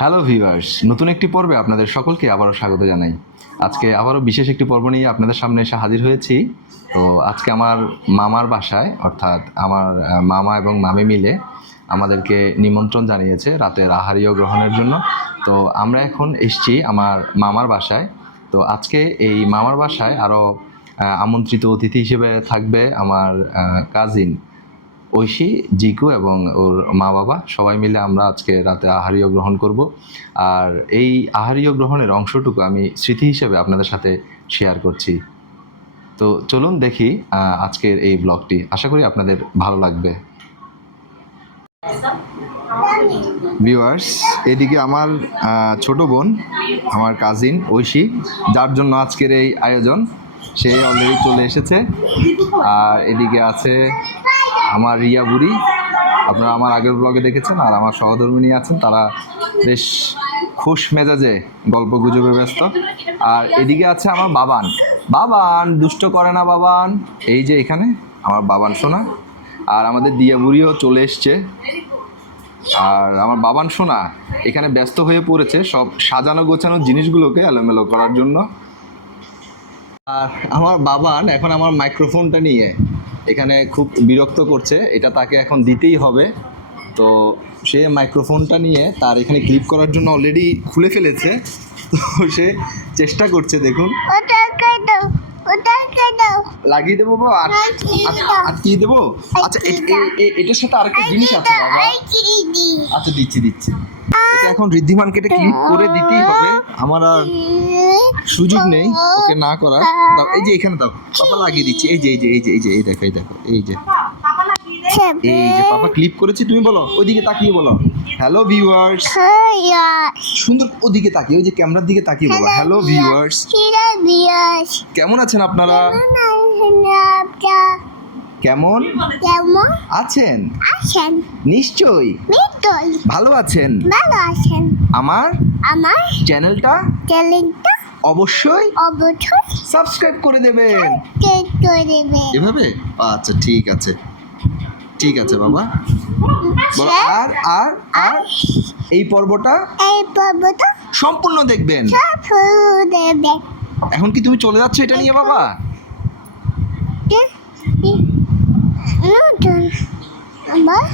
Hello viewers নতুন একটি পর্বে আপনাদের সকলকে আবারও স্বাগত জানাই। আজকে আবারও বিশেষ একটি পর্ব নিয়ে আপনাদের সামনে এসে হাজির হয়েছি। তো আজকে আমার মামার বাসায়, অর্থাৎ আমার মামা এবং মামি মিলে আমাদেরকে নিমন্ত্রণ জানিয়েছে রাতের আহারীয় গ্রহণের জন্য। তো আমরা এখন এসছি আমার মামার বাসায়। তো আজকে এই মামার বাসায় আরও আমন্ত্রিত অতিথি হিসেবে থাকবে আমার কাজিন ঐশী, জিকু এবং ওর মা বাবা সবাই মিলে আমরা আজকে রাতে আহারীয় গ্রহণ করব। আর এই আহারীয় গ্রহণের অংশটুকু আমি স্মৃতি হিসেবে আপনাদের সাথে শেয়ার করছি। তো চলুন দেখি আজকের এই ব্লগটি। আশা করি আপনাদের ভালো লাগবে। ভিউয়ার্স, এদিকে আমার ছোট বোন, আমার কাজিন ঐশী, যার জন্য আজকের এই আয়োজন, সে অলরেডি চলে এসেছে। আর এদিকে আছে আমার রিয়া বুড়ি, আপনারা আমার আগের ব্লগে দেখেছেন, আর আমার সহধর্মিনী আছেন, তারা বেশ খুশ মেজাজে গল্প গুজবে ব্যস্ত। আর এদিকে আছে আমার বাবান। বাবান, দুষ্ট করে না বাবান। এই যে এখানে, আমার বাবান শোনা আর আমাদের দিয়া বুড়িও চলে এসছে। আর আমার বাবান সোনা এখানে ব্যস্ত হয়ে পড়েছে সব সাজানো গোছানো জিনিসগুলোকে এলোমেলো করার জন্য। আর আমার বাবান এখন আমার মাইক্রোফোনটা নিয়ে এখানে খুব বিরক্ত করছে। এটা তাকে এখন দিতেই হবে। তো সে মাইক্রোফোনটা নিয়ে তার এখানে ক্লিপ করার জন্য অলরেডি খুলে ফেলেছে। তো সে চেষ্টা করছে দেখুন। লাগিয়ে দেবো বাবা আটকিয়ে দেবো? আচ্ছা এ- এ- এটার সাথে আরেকটা জিনিস আছে বাবা। আচ্ছা দিচ্ছি দিচ্ছি। এটা এখন ঋদ্ধিমানকে এটা ক্লিপ করে দিতেই হবে। আমার আর সুযোগ নেই ওকে না করার। দাও এই যে এখানে দাও। পাপা লাগিয়ে দিচ্ছি। এই যে এই যে এই যে এই যে এই দেখো এই দেখো এই যে। এই যে পাপা ক্লিপ করেছি তুমি বলো ওইদিকে তাকিয়ে বলো। হ্যালো ভিউয়ার্স সুন্দর ওদিকে তাকিয়ে ওই যে ক্যামেরার দিকে তাকিয়ে বলো। হ্যালো ভিউয়ার্স কেমন আছেন আপনারা? কেমন? কেমন? আছেন? আছেন। নিশ্চয়ই। নিশ্চয় ভালো আছেন? ভালো আছেন। আমার? আমার? চ্যানেলটা? চ্যালেঞ্জটা অবশ্যই। অবশ্যই। সাবস্ক্রাইব করে দেবেন। চেক করে দেবে এভাবে? আচ্ছা ঠিক আছে। ঠিক আছে বাবা। বলো আর আর আর? এই পর্বটা? এই পর্বটা? সম্পূর্ণ দেখবেন। ফুল দেবে এখন কি তুমি চলে যাচ্ছ এটা নিয়ে বাবা? নতুন। আবার?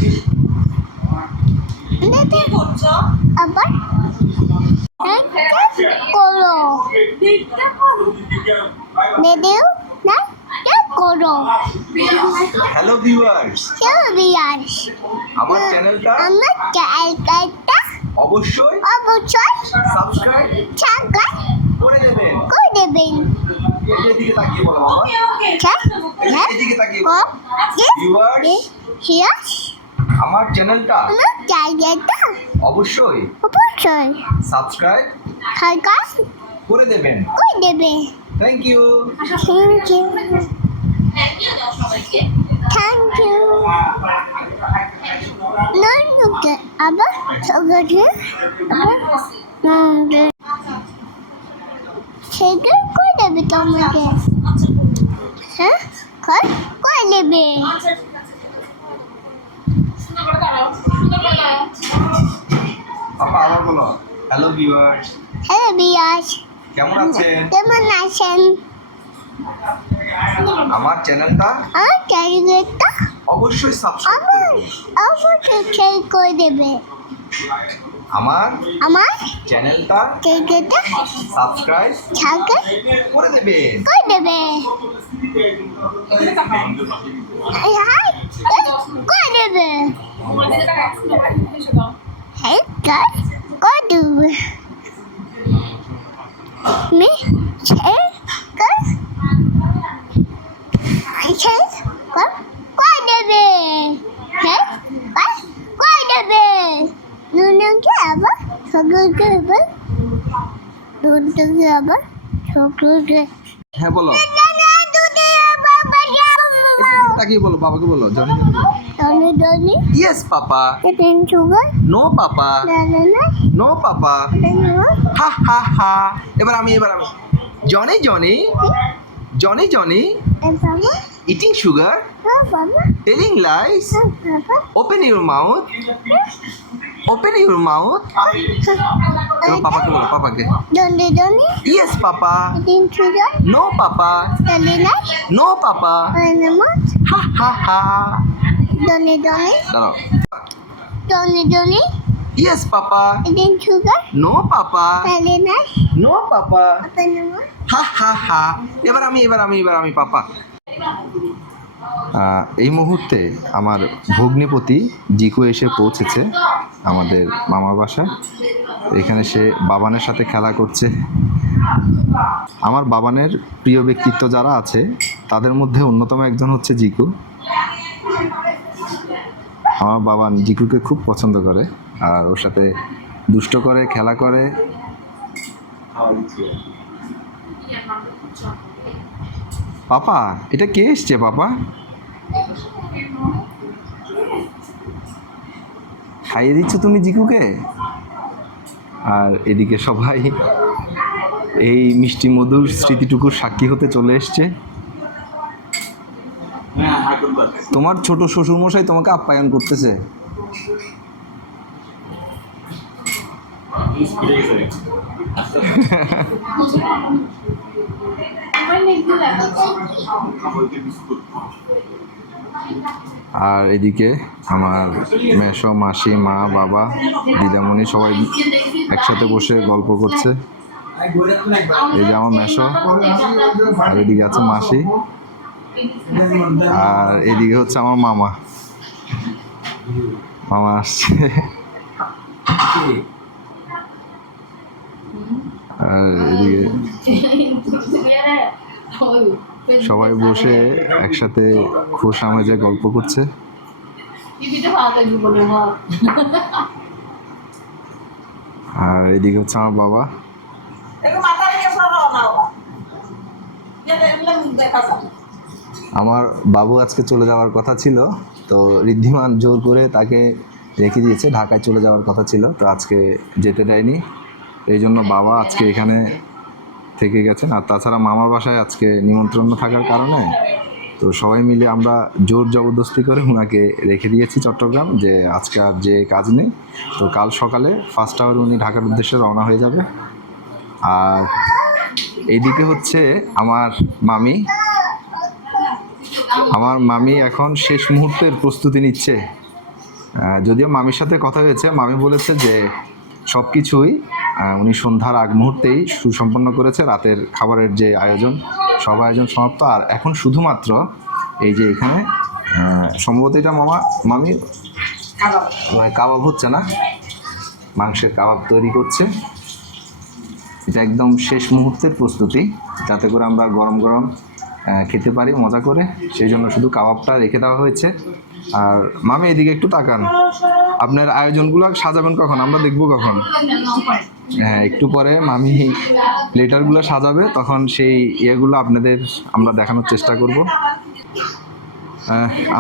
আবার করো দেদেও না করো হ্যালো ভিউয়ার্স সেভিয়াস আমার চ্যানেলটা আমার জায়গাটা অবশ্যই অবশ্যই সাবস্ক্রাইব চাকা করে দেবেন। করে দেবেন। এদিকে তাকিয়ে বলো বাবা এই- এদিকে তাকিয়ে বলো। ভিউয়ার্স হিয়াস আমার চ্যানেলটা জায়গাটা অবশ্যই। অবশ্যই। সাবস্ক্রাইব থাকা করে দেবেন। করে দেবে। Thank you thank you thank you নন্দকে আবার? সগজে আবার? সেটা করে দেবে তোমাকে? হ্যাঁ? কর করে দেবে পাপা আবার বলো। হ্যালো ভিউয়ার্স হ্যালো কেমন আছেন? কেমন আছেন? আমার চ্যানেলটা? আমার জায়গাটা অবশ্যই সাবস্ক্রাইব আমার অবশ্যই করে দেবে। আমার আমার চ্যানেলটা জায়গাটা সাবস্ক্রাইব থাকা করে দেবেন করে দেবে। হাই করে দেবে। হাই কার করে দেবে। মি ছে কার ছে কার করে দেবে। হ্যাঁ কার করে দেবে। নুনকে আবার সকলকে আবার দুধকে আবার সকলকে হ্যাঁ বলো। তাকিয়ে বলো বাবাকে বলো Johnny yes papa Captain Sugar, no papa no papa হা হা হা এবার আমি এবার আমি। Johnny Johnny Johnny Johnny eating sugar telling lies open your mouth open your mouth পাপাকে বলো পাপাকে Donde donde? Yes papa Eating sugar? No papa Donde night? No papa Animal? হা হা হা Donde donde? দাঁড়াও Donde donde? Yes papa Eating sugar? No papa Donde night? No papa Animal? হা হা হা এবার আমি এবার আমি এবার আমি পাপা এই মুহূর্তে আমার ভগ্নিপতি জিকু এসে পৌঁছেছে আমাদের মামার বাসায়। এখানে সে বাবানের সাথে খেলা করছে। আমার বাবানের প্রিয় ব্যক্তিত্ব যারা আছে, তাদের মধ্যে অন্যতম একজন হচ্ছে জিকু। আমার বাবা জিকুকে খুব পছন্দ করে আর ওর সাথে দুষ্ট করে, খেলা করে। পাপা? এটা কে এসছে পাপা? খাইয়ে দিচ্ছ তুমি জিকুকে? আর এদিকে সবাই এই মিষ্টি মধুর স্মৃতিটুকুর সাক্ষী হতে চলে এসছে। তোমার ছোট শ্বশুর মশাই তোমাকে আপ্যায়ন করতেছে। আর এদিকে আমার মেসো, মাসি, মা, বাবা, দিদামণি সবাই একসাথে বসে গল্প করছে। এই যে আমার মেসো, আর এদিকে আছে মাসি, আর এদিকে হচ্ছে আমার মামা। মামা আসছে। আর এদিকে সবাই বসে একসাথে খোসা মেজে গল্প করছে। আর এদিকে হচ্ছে আমার বাবা। আমার বাবু আজকে চলে যাওয়ার কথা ছিল, তো ঋদ্ধিমান জোর করে তাকে রেখে দিয়েছে, ঢাকায় চলে যাওয়ার কথা ছিল, তো আজকে যেতে দেয়নি। এই জন্য বাবা আজকে এখানে থেকে গেছেন। আর তাছাড়া মামার বাসায় আজকে নিমন্ত্রণ থাকার কারণে তো সবাই মিলে আমরা জোর জবরদস্তি করে ওনাকে রেখে দিয়েছি চট্টগ্রাম যে আজকে আর যে কাজ নেই। তো কাল সকালে ফার্স্ট আওয়ার উনি ঢাকার উদ্দেশ্যে রওনা হয়ে যাবে। আর এইদিকে হচ্ছে আমার মামি। আমার মামি এখন শেষ মুহূর্তের প্রস্তুতি নিচ্ছে। যদিও মামির সাথে কথা হয়েছে, মামি বলেছে যে সব কিছুই উনি সন্ধ্যার আগ মুহূর্তেই সুসম্পন্ন করেছে রাতের খাবারের যে আয়োজন। সব আয়োজন সমাপ্ত। আর এখন শুধুমাত্র এই যে এখানে সম্ভবত এটা মামা মামি মানে কাবাব হচ্ছে না? মাংসের কাবাব তৈরি করছে। এটা একদম শেষ মুহূর্তের প্রস্তুতি, যাতে করে আমরা গরম গরম খেতে পারি, মজা করে। সেই জন্য শুধু কাবাবটা রেখে দেওয়া হয়েছে। আর মামি, এদিকে একটু তাকান। আপনার আয়োজনগুলো সাজাবেন কখন? আমরা দেখব কখন। একটু পরে মামি প্লেটারগুলো সাজাবে, তখন সেই ইয়েগুলো আপনাদের আমরা দেখানোর চেষ্টা করব।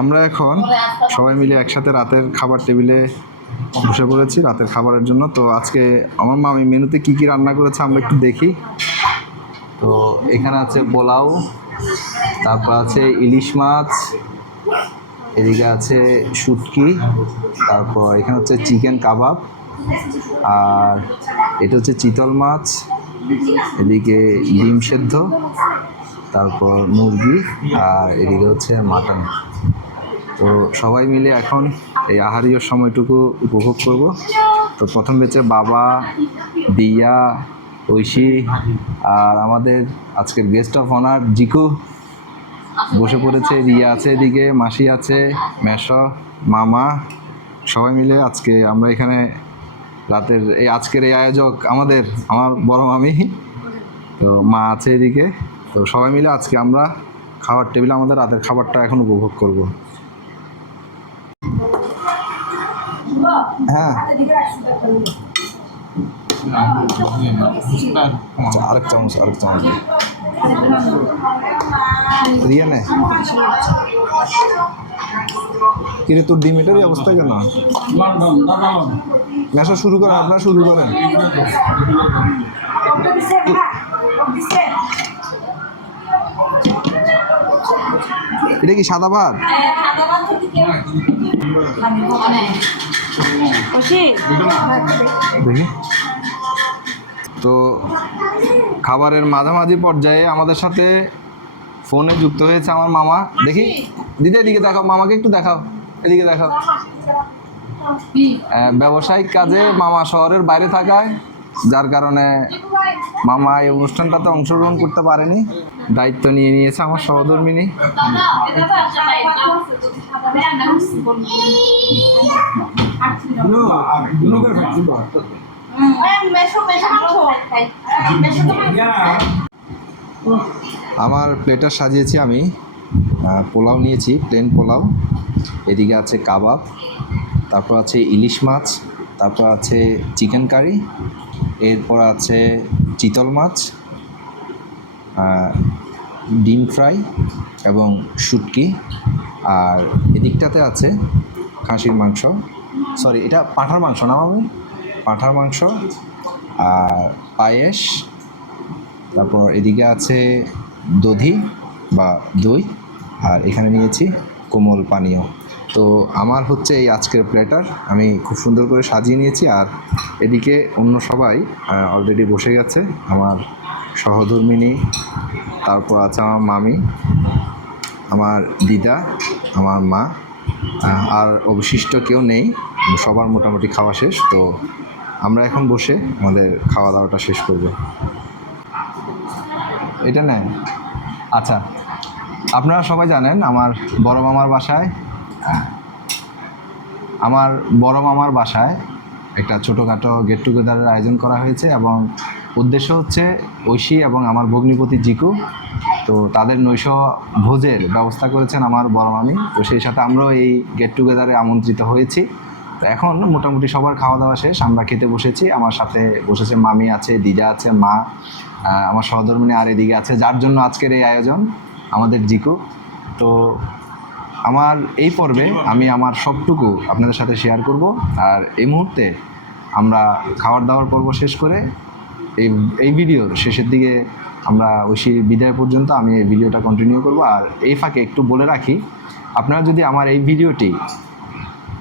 আমরা এখন সবাই মিলে একসাথে রাতের খাবার টেবিলে বসে পড়েছি, রাতের খাবারের জন্য। তো আজকে আমার মামি মেনুতে কি কি রান্না করেছে আমরা একটু দেখি। তো এখানে আছে পোলাও, তারপর আছে ইলিশ মাছ, এদিকে আছে শুটকি, তারপর এখানে হচ্ছে চিকেন কাবাব, আর এটা হচ্ছে চিতল মাছ, এদিকে ডিম সেদ্ধ, তারপর মুরগি, আর এদিকে হচ্ছে মাটন। তো সবাই মিলে এখন এই আহারীয় সময়টুকু উপভোগ করব। তো প্রথম বেচে বাবা, দিয়া, ঐশী, আর আমাদের আজকের গেস্ট অফ অনার জিকু। বসে পড়েছে, রিয়া আছে এদিকে, মাসি আছে, মেশ, মামা। সবাই মিলে আজকে আমরা এখানে রাতের এই আজকের এই আয়োজক আমাদের, আমার বড় মামি। তো মা আছে এদিকে। তো সবাই মিলে আজকে আমরা খাবার টেবিলে, আমাদের রাতের খাবারটা এখন উপভোগ করব। হ্যাঁ। আরেক চামচ আরেক চামচ। রিয়া নে। কিরে, তোর ডিমেটের এই অবস্থা কেন? মেশা শুরু করেন, আপনারা শুরু করেন। এটা কি সাদা ভাত? তো খাবারের মাঝামাঝি পর্যায়ে আমাদের সাথে ফোনে যুক্ত হয়েছে আমার মামা। দেখি, দিদি, এদিকে দেখাও। মামাকে একটু দেখাও। এদিকে দেখাও। ব্যবসায়িক কাজে মামা শহরের বাইরে থাকায়, যার কারণে মামা এই অনুষ্ঠানটাতে অংশগ্রহণ করতে পারেনি। দায়িত্ব নিয়ে নিয়েছে আমার সহধর্মিনী। আমার প্লেটার সাজিয়েছি আমি। পোলাও নিয়েছি প্লেন পোলাও। এদিকে আছে কাবাব। তারপর আছে ইলিশ মাছ, তারপর আছে চিকেন কারি, এরপর আছে চিতল মাছ ডিম ফ্রাই এবং শুটকি। আর এদিকটাতে আছে খাসির মাংস। সরি এটা পাঁঠার মাংস না মামি? পাঁঠার মাংস আর পায়েস। তারপর এদিকে আছে দধি বা দই। আর এখানে নিয়েছি কোমল পানীয়। তো আমার হচ্ছে এই আজকের প্লেটার। আমি খুব সুন্দর করে সাজিয়ে নিয়েছি আর এদিকে অন্য সবাই অলরেডি বসে গেছে। আমার সহধর্মিনী, তারপর আছে আমার মামি, আমার দিদা, আমার মা আর অবশিষ্ট কেউ নেই। সবার মোটামুটি খাওয়া শেষ, তো আমরা এখন বসে আমাদের খাওয়া দাওয়াটা শেষ করব। এটা নেন। আচ্ছা আপনারা সবাই জানেন আমার বড় মামার বাসায় আমার বড় মামার বাসায় একটা ছোটোখাটো গেট টুগেদারের আয়োজন করা হয়েছে এবং উদ্দেশ্য হচ্ছে ঐশী এবং আমার ভগ্নিপতি জিকু, তো তাদের নৈশ ভোজের ব্যবস্থা করেছেন আমার বড় মামি। তো সেই সাথে আমরাও এই গেট টুগেদারে আমন্ত্রিত হয়েছি। তো এখন মোটামুটি সবার খাওয়া দাওয়া শেষ, আমরা খেতে বসেছি। আমার সাথে বসেছে মামি আছে, দিদা আছে, মা আমার সহধর্মিনী আর এদিকে আছে, যার জন্য আজকের এই আয়োজন আমাদের জিকু। তো আমার এই পর্বে আমি আমার সবটুকু আপনাদের সাথে শেয়ার করব। আর এই মুহূর্তে আমরা খাওয়ার দাওয়ার পর্ব শেষ করে এই এই ভিডিওর শেষের দিকে আমরা ওই বিদায় পর্যন্ত আমি এই ভিডিওটা কন্টিনিউ করব। আর এই ফাঁকে একটু বলে রাখি আপনারা যদি আমার এই ভিডিওটি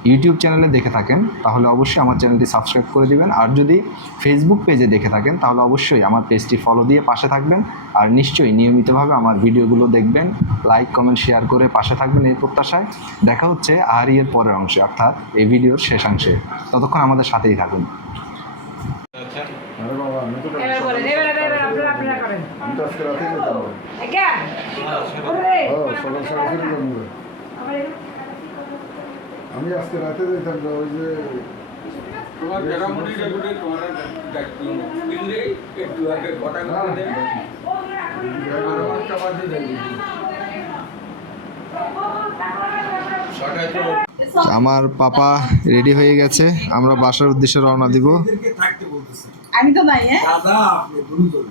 ইউটিউব চ্যানেলে দেখে থাকেন তাহলে অবশ্যই আমার চ্যানেলটি সাবস্ক্রাইব করে দিবেন। আর যদি ফেসবুক পেজে দেখে থাকেন তাহলে অবশ্যই আমার পেজটি ফলো দিয়ে পাশে থাকবেন। আর নিশ্চয়ই নিয়মিতভাবে আমার ভিডিওগুলো দেখবেন লাইক কমেন্ট শেয়ার করে পাশে থাকবেন এই প্রত্যাশায়। দেখা হচ্ছে আহারিয়ের পরের অংশে অর্থাৎ এই ভিডিওর শেষাংশে ততক্ষণ আমাদের সাথেই থাকুন। আপনারা করেন। আজ্ঞা, ওরে, আবার এরকম। আমি আজকে রাতে যেতাম ওই যে তোমার রেগুলে তোমার একটু আগে করে আমার পাপা রেডি হয়ে গেছে আমরা বাসার উদ্দেশ্যে রওনা দিব। আমি তো নাই হ্যাঁ? দাদা আপনি দুজন।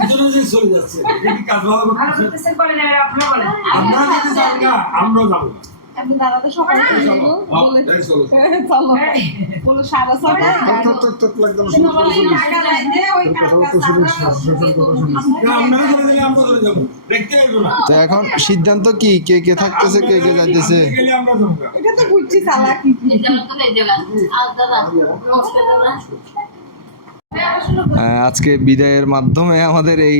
দুজনে যে চলে যাচ্ছে এটা কি কাজ ভালো করতেছেন আপনারা আমরা যাব। না। চলো। সাড়ে ছটা তো দেখতে আসব না। তো এখন সিদ্ধান্ত কি? কে কে থাকতেছে কে কে যাইতেছে। এটা তো চালাকি। আহ, আজকে বিদায়ের মাধ্যমে আমাদের এই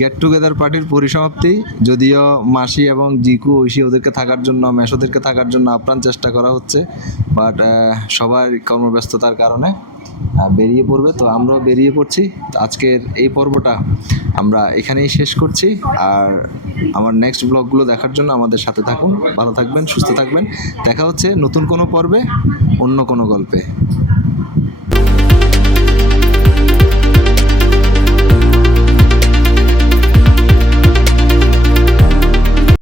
গেট টুগেদার পার্টির পরিসমাপ্তি। যদিও মাসি এবং জিকু ঐশী ওদেরকে থাকার জন্য মেশোদেরকে থাকার জন্য আপ্রাণ চেষ্টা করা হচ্ছে বাট সবার কর্মব্যস্ততার কারণে বেরিয়ে পড়বে। তো আমরাও বেরিয়ে পড়ছি। আজকের এই পর্বটা আমরা এখানেই শেষ করছি। আর আমার নেক্সট ব্লগগুলো দেখার জন্য আমাদের সাথে থাকুন। ভালো থাকবেন, সুস্থ থাকবেন। দেখা হচ্ছে নতুন কোনো পর্বে, অন্য কোনো গল্পে।